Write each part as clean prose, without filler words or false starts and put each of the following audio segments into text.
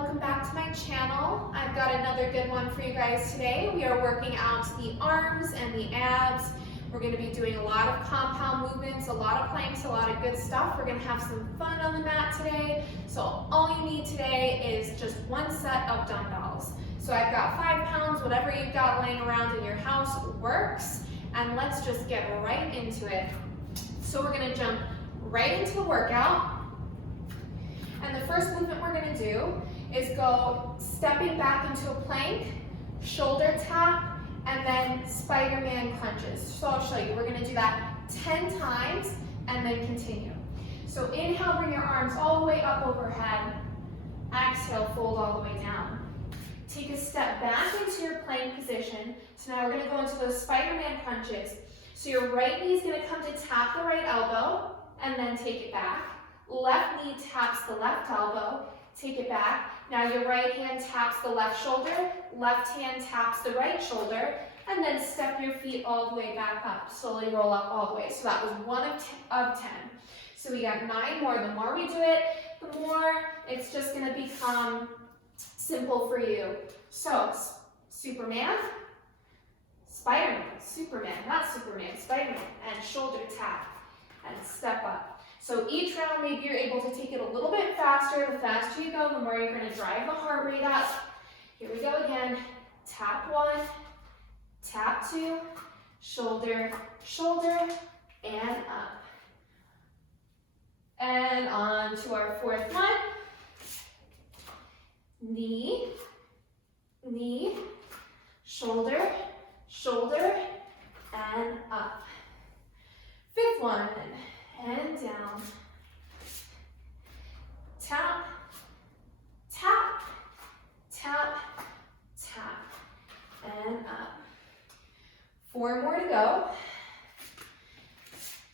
welcome back to my channel. I've got another good one for you guys today. We are working out the arms and the abs. We're going to be doing a lot of compound movements, a lot of planks, a lot of good stuff. We're going to have some fun on the mat today. So all you need today is just one set of dumbbells. So I've got 5 pounds, whatever you've got laying around in your house works. And let's just get right into it. So we're going to jump right into the workout. And the first movement we're going to do is go stepping back into a plank, shoulder tap, and then Spider-Man crunches. So I'll show you. We're going to do that 10 times and then continue. So inhale, bring your arms all the way up overhead. Exhale, fold all the way down. Take a step back into your plank position. So now we're going to go into those Spider-Man crunches. So your right knee is going to come to tap the right elbow and then take it back. Left knee taps the left elbow, take it back. Now your right hand taps the left shoulder, left hand taps the right shoulder, and then step your feet all the way back up. Slowly roll up all the way. So that was 1 of 10. So we got 9 more. The more we do it, the more it's just going to become simple for you. So Superman, Spider-Man, Superman, not Superman, Spider-Man, and shoulder tap, and step up. So each round, maybe you're able to take it a little bit faster. The faster you go, the more you're going to drive the heart rate up. Here we go again. Tap 1, tap 2, shoulder, shoulder, and up. And on to our 4th one. Knee, knee, shoulder, shoulder, and up. 5th one. And down. Tap, tap, tap, tap, and up. 4 more to go.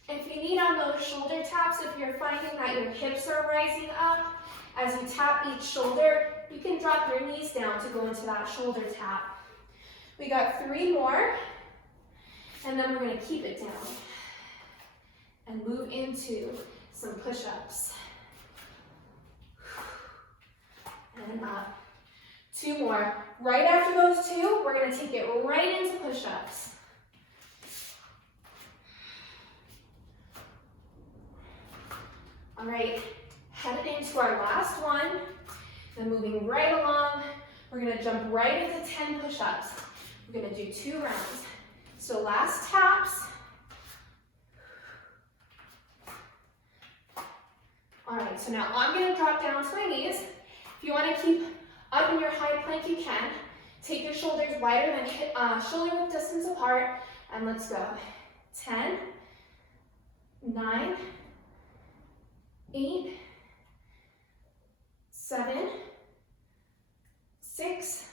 If you need on those shoulder taps, if you're finding that your hips are rising up, as you tap each shoulder, you can drop your knees down to go into that shoulder tap. We got 3 more, and then we're going to keep it down and move into some push-ups. And up. 2 more. Right after those 2, we're going to take it right into push-ups. All right, headed into our last one. Then moving right along, we're going to jump right into 10 push-ups. We're going to do 2 rounds. So last taps. All right, so now I'm going to drop down to my knees. If you want to keep up in your high plank, you can. Take your shoulders wider than shoulder width distance apart, and let's go. 10, 9, 8, 7, 6,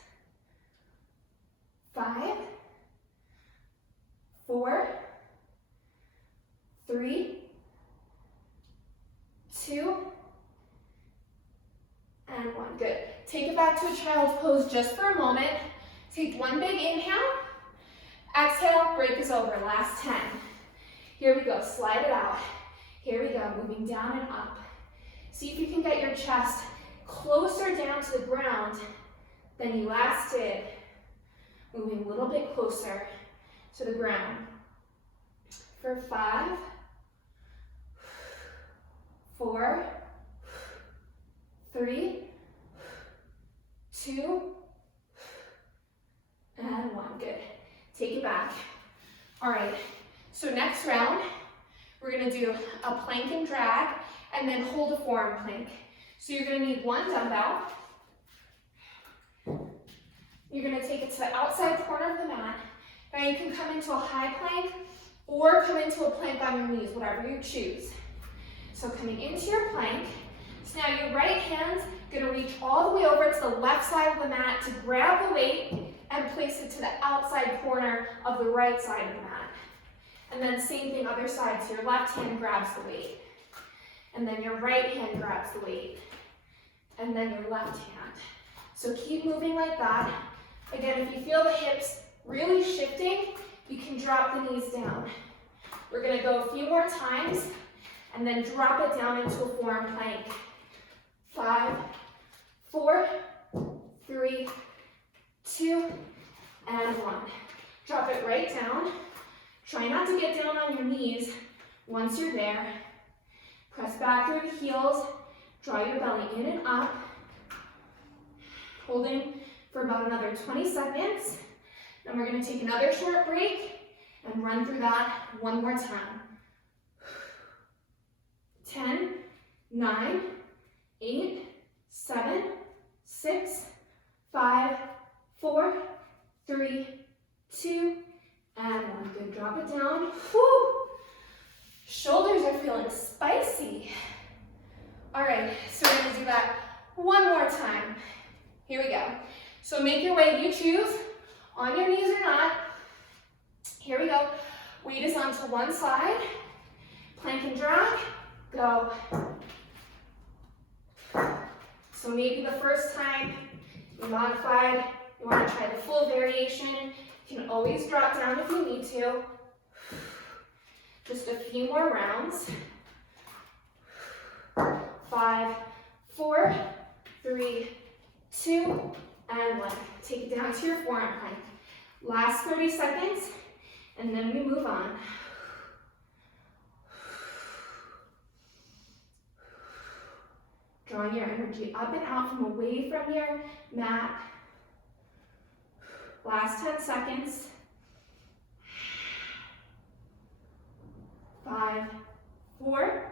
5, 4, 3, 2, and 1. Good. Take it back to a child's pose just for a moment. Take 1 big inhale. Exhale, break is over. Last 10. Here we go. Slide it out. Here we go. Moving down and up. See if you can get your chest closer down to the ground than you last did. Moving a little bit closer to the ground. For 5, 4, 3, 2, and 1. Good. Take it back. All right, so next round, we're going to do a plank and drag, and then hold a forearm plank. So you're going to need 1 dumbbell. You're going to take it to the outside corner of the mat. Now you can come into a high plank or come into a plank on your knees, whatever you choose. So coming into your plank, so now your right hand's going to reach all the way over to the left side of the mat to grab the weight and place it to the outside corner of the right side of the mat. And then same thing other side, so your left hand grabs the weight. And then your right hand grabs the weight. And then your left hand. So keep moving like that. Again, if you feel the hips really shifting, you can drop the knees down. We're going to go a few more times. And then drop it down into a forearm plank. 5, 4, Try not to get down on your knees once you're there. Press back through the heels, draw your belly in and up. Holding for about another 20 seconds. Then we're gonna take another short break and run through that one more time. 10, 9, 8, 7, 6, 5, 4, 3, 2, and 1. Good, drop it down. Whew. Shoulders are feeling spicy. All right, so we're gonna do that one more time. Here we go. So make your way, you choose, on your knees or not. Here we go. Weight is onto one side. Plank and drag, go. So maybe the first time you modified, you want to try the full variation. You can always drop down if you need to. Just a few more rounds. 5, 4, 3, 2, and 1. Take it down to your forearm plank. Last 30 seconds, and then we move on. Drawing your energy up and out from away from your mat. Last 10 seconds. 5, 4,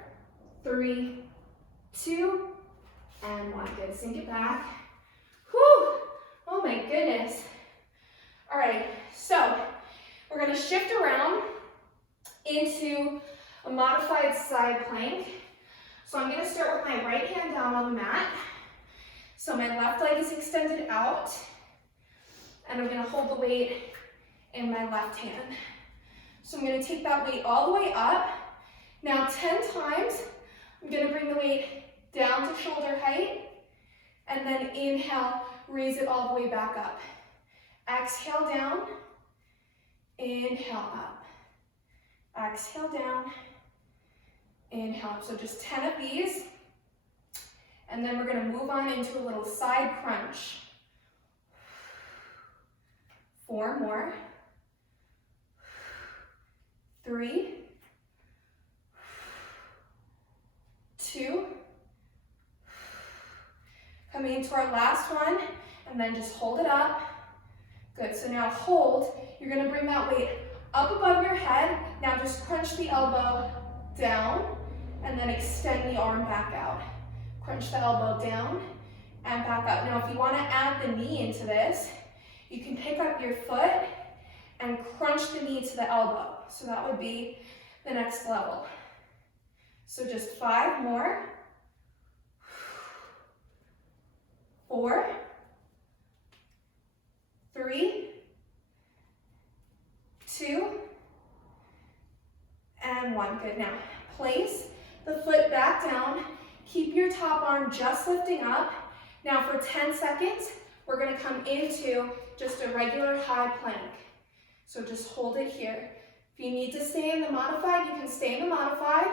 3, 2, and 1. Good, sink it back. Whew, oh my goodness. All right, so we're gonna shift around into a modified side plank. So I'm gonna start with my right hand down on the mat. So my left leg is extended out, and I'm gonna hold the weight in my left hand. So I'm gonna take that weight all the way up. Now 10 times, I'm gonna bring the weight down to shoulder height, and then inhale, raise it all the way back up. Exhale down, inhale up. Exhale down, inhale up. So just 10 of these, and then we're gonna move on into a little side crunch. 4 more. 3, 2, coming into our last one, and then just hold it up. Good, so now hold. You're gonna bring that weight up above your head. Now just crunch the elbow down, and then extend the arm back out. Crunch the elbow down and back up. Now if you wanna add the knee into this, you can pick up your foot and crunch the knee to the elbow. So that would be the next level. So just 5 more. 4, 3, 2, and 1. Good. Now place the foot back down. Keep your top arm just lifting up. Now for 10 seconds, we're going to come into just a regular high plank. So just hold it here. If you need to stay in the modified, you can stay in the modified.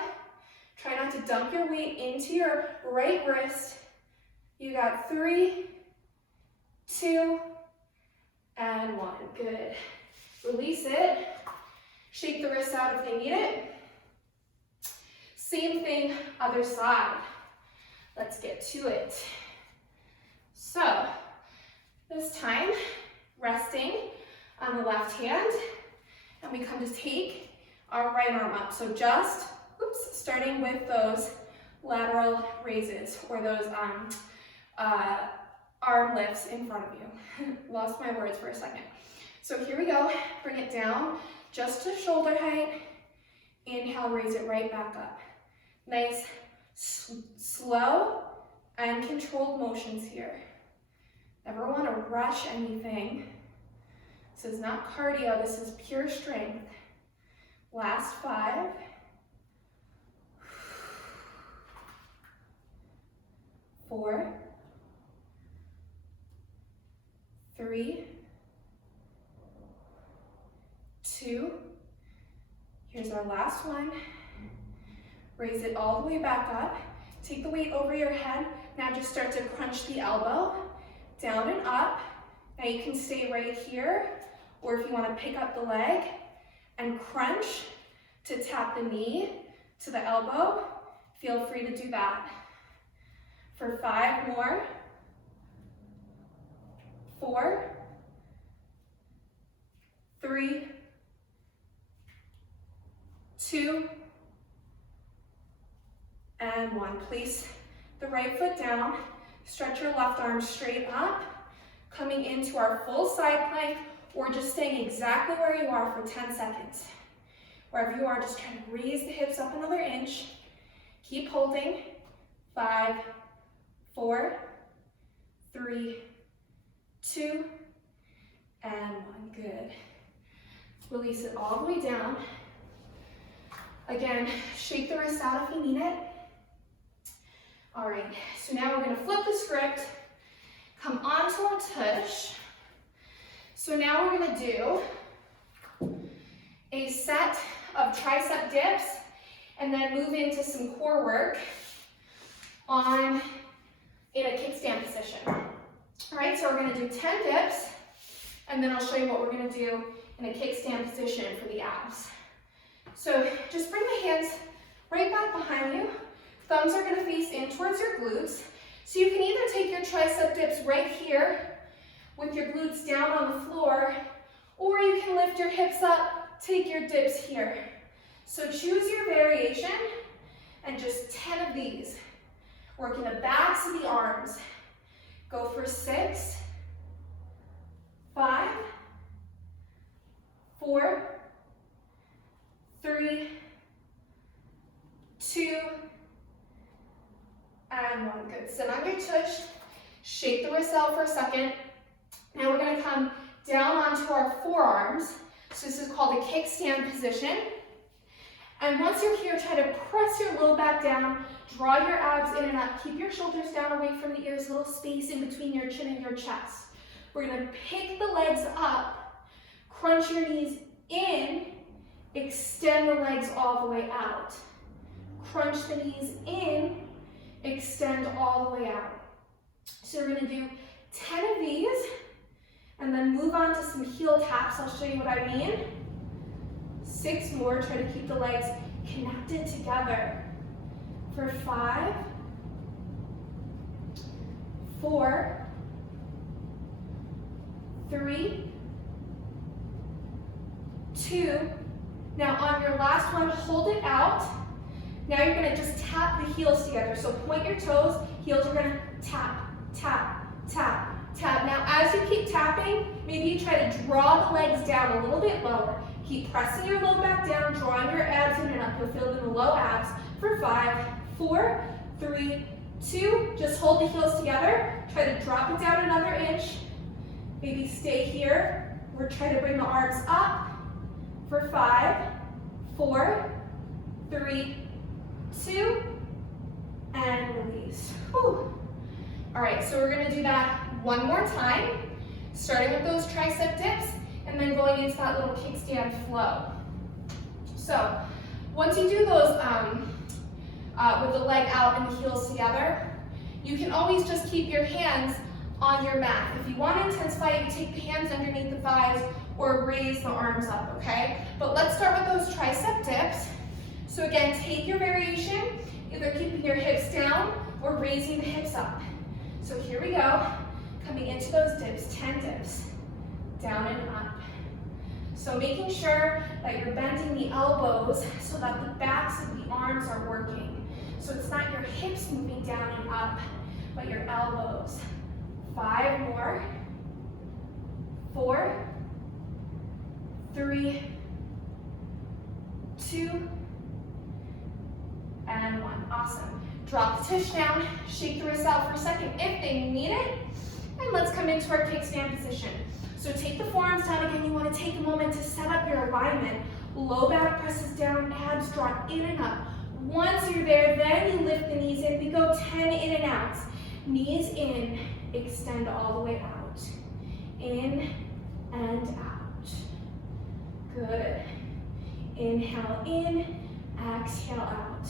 Try not to dump your weight into your right wrist. You got 3, 2, and 1. Good. Release it. Shake the wrists out if they need it. Same thing, other side. Let's get to it. So, this time, resting on the left hand, and we come to take our right arm up. So just, starting with those lateral raises, or those arm lifts in front of you. Lost my words for a second. So here we go. Bring it down just to shoulder height. Inhale, raise it right back up. Nice, slow and controlled motions here. Never want to rush anything. This is not cardio, this is pure strength. Last 5. 4, 3, 2. Here's our last one. Raise it all the way back up. Take the weight over your head. Now just start to crunch the elbow down and up. Now you can stay right here, or if you want to pick up the leg and crunch to tap the knee to the elbow. Feel free to do that. For 5 more. 4, 3, 2, and 1. Place the right foot down. Stretch your left arm straight up. Coming into our full side plank, or just staying exactly where you are for 10 seconds. Wherever you are, just try to raise the hips up another inch. Keep holding. 5, 4, 3, 2, and 1. Good. Release it all the way down. Again, shake the wrist out if you need it. All right, so now we're gonna flip the script, come onto our tush. So now we're gonna do a set of tricep dips and then move into some core work in a kickstand position. All right, so we're gonna do 10 dips, and then I'll show you what we're gonna do in a kickstand position for the abs. So just bring the hands right back behind you. Thumbs are gonna face in towards your glutes. So you can either take your tricep dips right here with your glutes down on the floor, or you can lift your hips up, take your dips here. So choose your variation, and just 10 of these. Working the backs of the arms. Go for 6, 5, 4, 3, 2, and 1. Good. Sit on your tush. Shake the wrists out for a second. Now we're going to come down onto our forearms. So this is called a kickstand position. And once you're here, try to press your low back down. Draw your abs in and up. Keep your shoulders down away from the ears. Little space in between your chin and your chest. We're going to pick the legs up. Crunch your knees in. Extend the legs all the way out. Crunch the knees in. Extend all the way out. So we're going to do 10 of these and then move on to some heel taps. I'll show you what I mean. 6 more. Try to keep the legs connected together. For 5, 4, 3, 2. Now on your last one, hold it out. Now you're gonna just tap the heels together. So point your toes, heels are gonna tap, tap, tap, tap. Now as you keep tapping, maybe you try to draw the legs down a little bit lower. Keep pressing your low back down, drawing your abs in and up. You'll feel the low abs. For 5, 4, 3, 2. Just hold the heels together. Try to drop it down another inch. Maybe stay here. We're trying to bring the arms up. For 5, 4, 3, 2, and release. Whew. All right, so we're gonna do that one more time, starting with those tricep dips, and then going into that little kickstand flow. So once you do those with the leg out and the heels together, you can always just keep your hands on your mat. If you want to intensify it, you take the hands underneath the thighs or raise the arms up, okay? But let's start with those tricep dips. So again, take your variation, either keeping your hips down or raising the hips up. So here we go, coming into those dips, 10 dips, down and up. So making sure that you're bending the elbows so that the backs of the arms are working. So it's not your hips moving down and up, but your elbows. 5 more, 4, 3, 2, and 1. Awesome. Drop the tush down, shake the wrists out for a second if they need it, and let's come into our kickstand position. So take the forearms down again. You want to take a moment to set up your alignment. Low back presses down, abs draw in and up. Once you're there, then you lift the knees in. We go 10 in and out. Knees in, extend all the way out. In and out. Good. Inhale in, exhale out.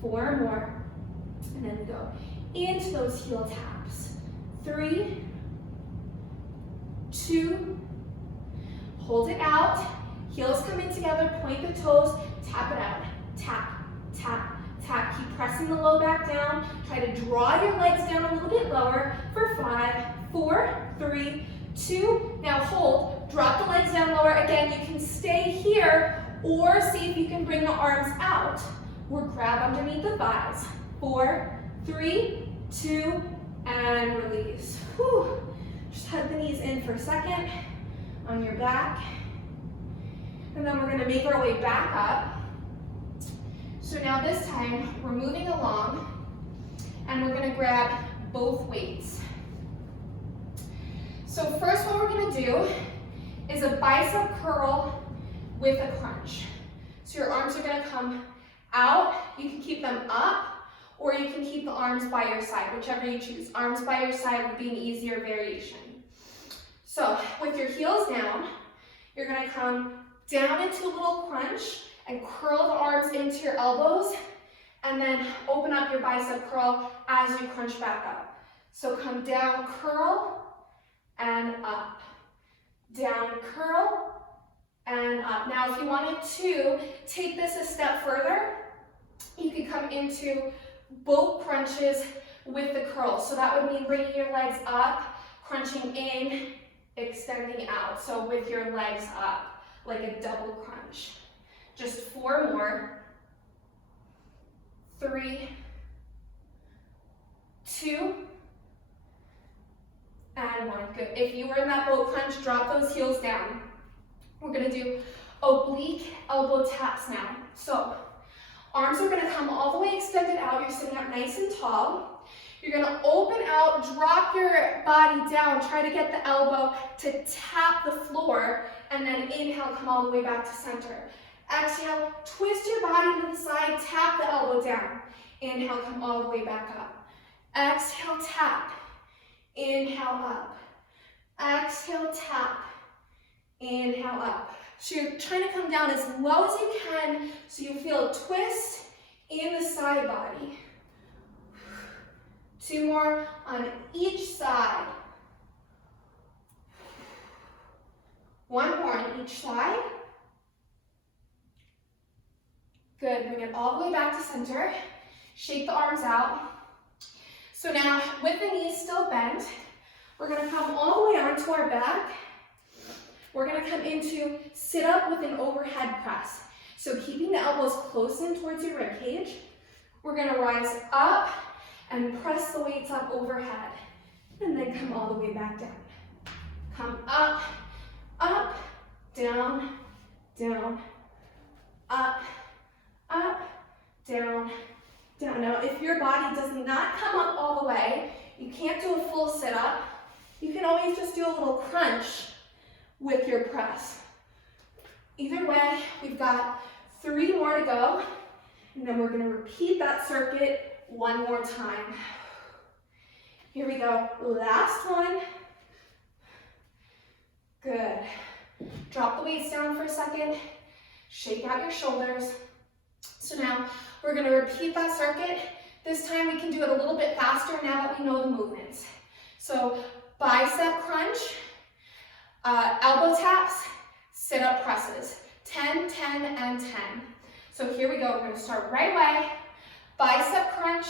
4 more. And then we go into those heel taps. 3, 2, hold it out, heels come in together, point the toes, tap it out, tap, tap, tap. Keep pressing the low back down. Try to draw your legs down a little bit lower for 5, 4, 3, 2. Now hold, drop the legs down lower. Again, you can stay here or see if you can bring the arms out or grab underneath the thighs. 4, 3, 2, and release. Whew. Just hug the knees in for a second on your back. And then we're gonna make our way back up. So now this time, we're moving along and we're gonna grab both weights. So first what we're gonna do is a bicep curl with a crunch. So your arms are gonna come out, you can keep them up, or you can keep the arms by your side, whichever you choose. Arms by your side would be an easier variation. So with your heels down, you're gonna come down into a little crunch and curl the arms into your elbows, and then open up your bicep curl as you crunch back up. So come down, curl, and up. Down, curl, and up. Now if you wanted to take this a step further, you could come into both crunches with the curl. So that would mean bringing your legs up, crunching in, extending out. So with your legs up, like a double crunch. Just 4 more. 3, 2, and 1. Good. If you were in that boat crunch, drop those heels down. We're gonna do oblique elbow taps now. So arms are gonna come all the way extended out. You're sitting up nice and tall. You're gonna open out, drop your body down, try to get the elbow to tap the floor, and then inhale, come all the way back to center. Exhale, twist your body to the side, tap the elbow down. Inhale, come all the way back up. Exhale, tap. Inhale, up. Exhale, tap. Inhale, up. So you're trying to come down as low as you can so you feel a twist in the side body. 2 more on each side. 1 more on each side. Good, bring it all the way back to center. Shake the arms out. So now, with the knees still bent, we're gonna come all the way onto our back. We're gonna come into sit up with an overhead press. So keeping the elbows close in towards your rib cage. We're gonna rise up and press the weights up overhead. And then come all the way back down. Come up, up, down, down, up, up, down, down. Now, if your body does not come up all the way, you can't do a full sit-up. You can always just do a little crunch with your press. Either way, we've got 3 more to go, and then we're gonna repeat that circuit 1 more time. Here we go, last one. Good. Drop the weights down for a second, shake out your shoulders. So now we're gonna repeat that circuit. This time we can do it a little bit faster now that we know the movements. So bicep crunch, elbow taps, sit-up presses. 10, 10, and 10. So here we go, we're gonna start right away. Bicep crunch,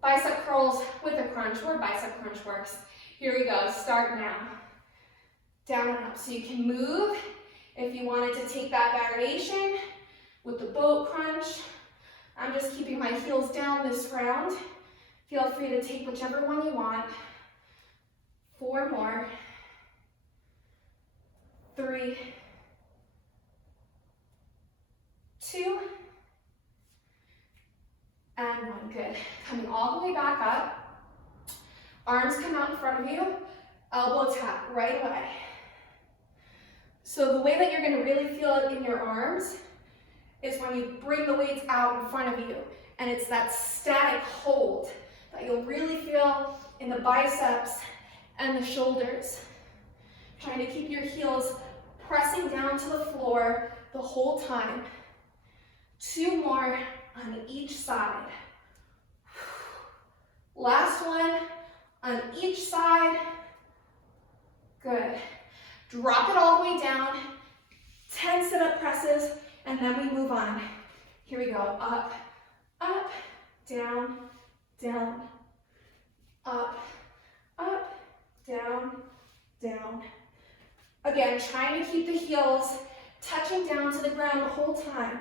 bicep curls with a crunch, where bicep crunch works. Here we go, start now. Down and up, so you can move if you wanted to take that variation with the boat crunch. I'm just keeping my heels down this round. Feel free to take whichever one you want. 4 more. 3, 2, and 1. Good. Coming all the way back up. Arms come out in front of you. Elbow tap right away. So the way that you're going to really feel it in your arms is when you bring the weights out in front of you, and it's that static hold that you'll really feel in the biceps and the shoulders. Trying to keep your heels pressing down to the floor the whole time. 2 more on each side. Last one on each side. Good. Drop it all the way down, 10 sit-up presses, and then we move on. Here we go, up, up, down, down, up, up, down, down. Again, trying to keep the heels touching down to the ground the whole time.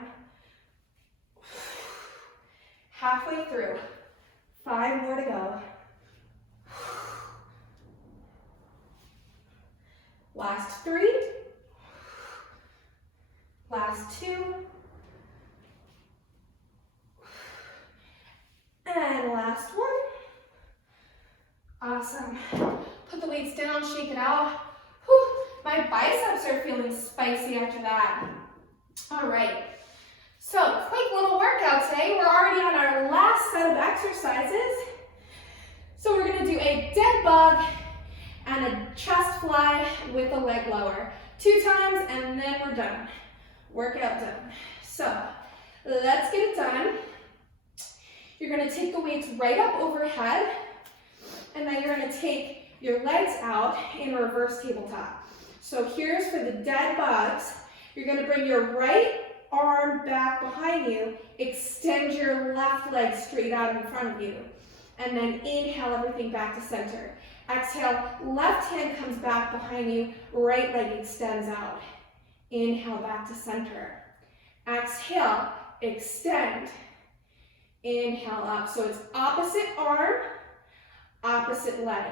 Halfway through, 5 more to go. Last 3, last 2, and last 1. Awesome. Put the weights down, shake it out. Whew. My biceps are feeling spicy after that. All right, so quick little workout today. We're already on our last set of exercises. So we're gonna do a dead bug and a chest fly with a leg lower. 2 times and then we're done. Workout done. So let's get it done. You're gonna take the weights right up overhead, and then you're gonna take your legs out in a reverse tabletop. So here's for the dead bugs. You're gonna bring your right arm back behind you, extend your left leg straight out in front of you, and then inhale everything back to center. Exhale, left hand comes back behind you, right leg extends out. Inhale back to center. Exhale, extend. Inhale up. So it's opposite arm, opposite leg.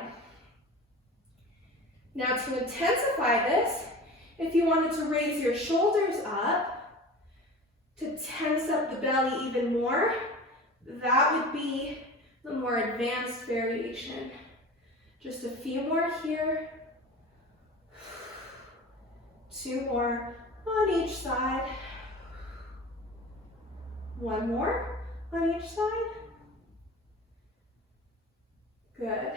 Now to intensify this, if you wanted to raise your shoulders up to tense up the belly even more, that would be the more advanced variation. Just a few more here. 2 more on each side. 1 more on each side. Good.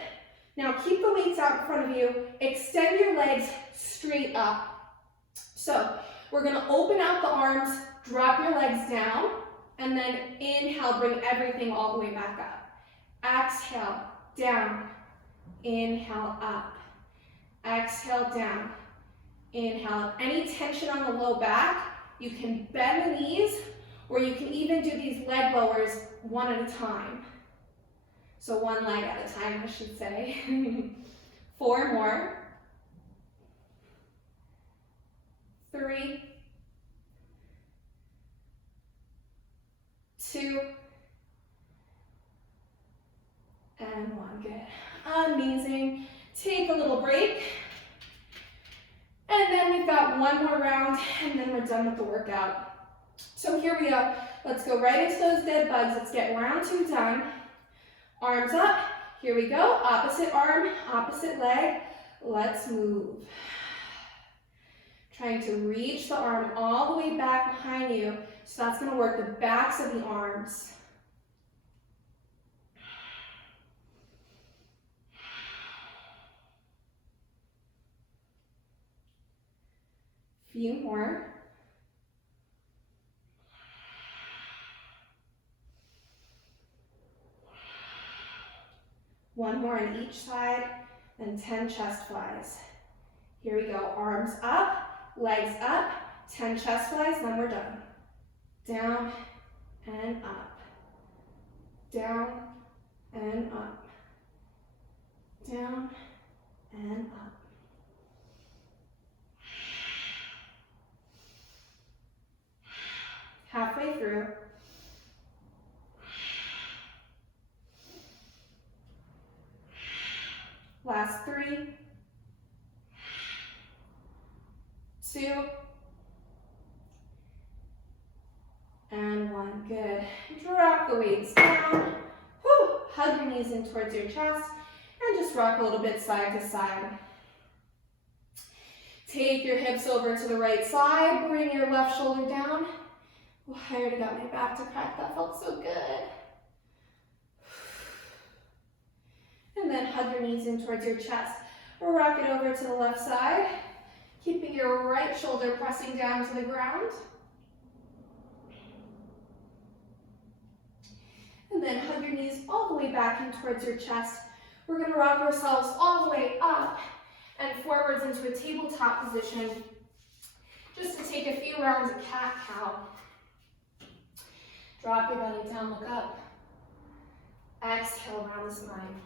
Now keep the weights out in front of you. Extend your legs straight up. So we're gonna open out the arms, drop your legs down, and then inhale, bring everything all the way back up. Exhale, down. Inhale, up. Exhale, down. Inhale up. Any tension on the low back, you can bend the knees, or you can even do these leg lowers one at a time. So 1 leg at a time, I should say. 4 more. 3, 2, and 1. Good. Amazing. Take a little break. And then we've got 1 more round, and then we're done with the workout. So here we go. Let's go right into those dead bugs. Let's get round 2 done. Arms up. Here we go. Opposite arm, opposite leg. Let's move. Trying to reach the arm all the way back behind you. So that's going to work the backs of the arms. Few more. One more on each side, and 10 chest flies. Here we go. Arms up, legs up, 10 chest flies, then we're done. Down and up. Down and up. Down and up. Halfway through. Last 3, 2, and 1. Good. Drop the weights down. Whew. Hug your knees in towards your chest and just rock a little bit side to side. Take your hips over to the right side. Bring your left shoulder down. Oh, I already got my back to crack. That felt so good. And then hug your knees in towards your chest. Rock it over to the left side, keeping your right shoulder pressing down to the ground. And then hug your knees all the way back in towards your chest. We're going to rock ourselves all the way up and forwards into a tabletop position, just to take a few rounds of cat-cow. Drop your belly down, look up. Exhale, round the spine.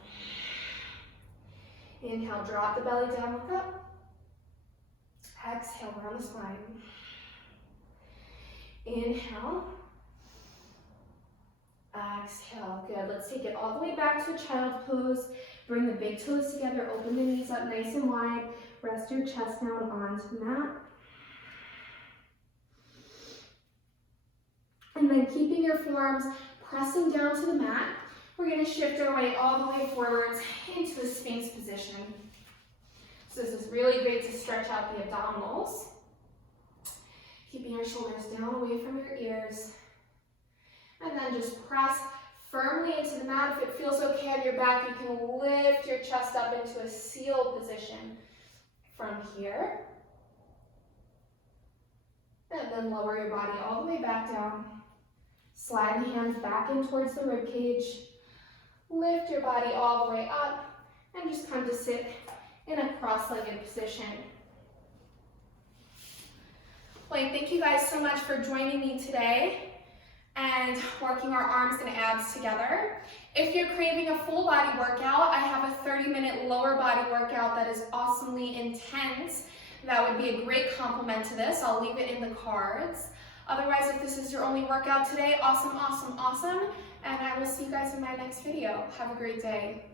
Inhale, drop the belly down, look up. Exhale, round the spine. Inhale. Exhale, good. Let's take it all the way back to a child pose. Bring the big toes together, open the knees up nice and wide. Rest your chest down onto the mat. And then keeping your forearms pressing down to the mat, we're going to shift our way all the way forwards into a Sphinx position. So this is really great to stretch out the abdominals. Keeping your shoulders down away from your ears. And then just press firmly into the mat. If it feels okay on your back, you can lift your chest up into a seal position from here. And then lower your body all the way back down. Slide the hands back in towards the rib cage. Lift your body all the way up and just come to sit in a cross-legged position. Well, thank you guys so much for joining me today and working our arms and abs together. If you're craving a full body workout, I have a 30-minute lower body workout that is awesomely intense. That would be a great complement to this. I'll leave it in the cards. Otherwise, if this is your only workout today, awesome, awesome, awesome. And I will see you guys in my next video. Have a great day.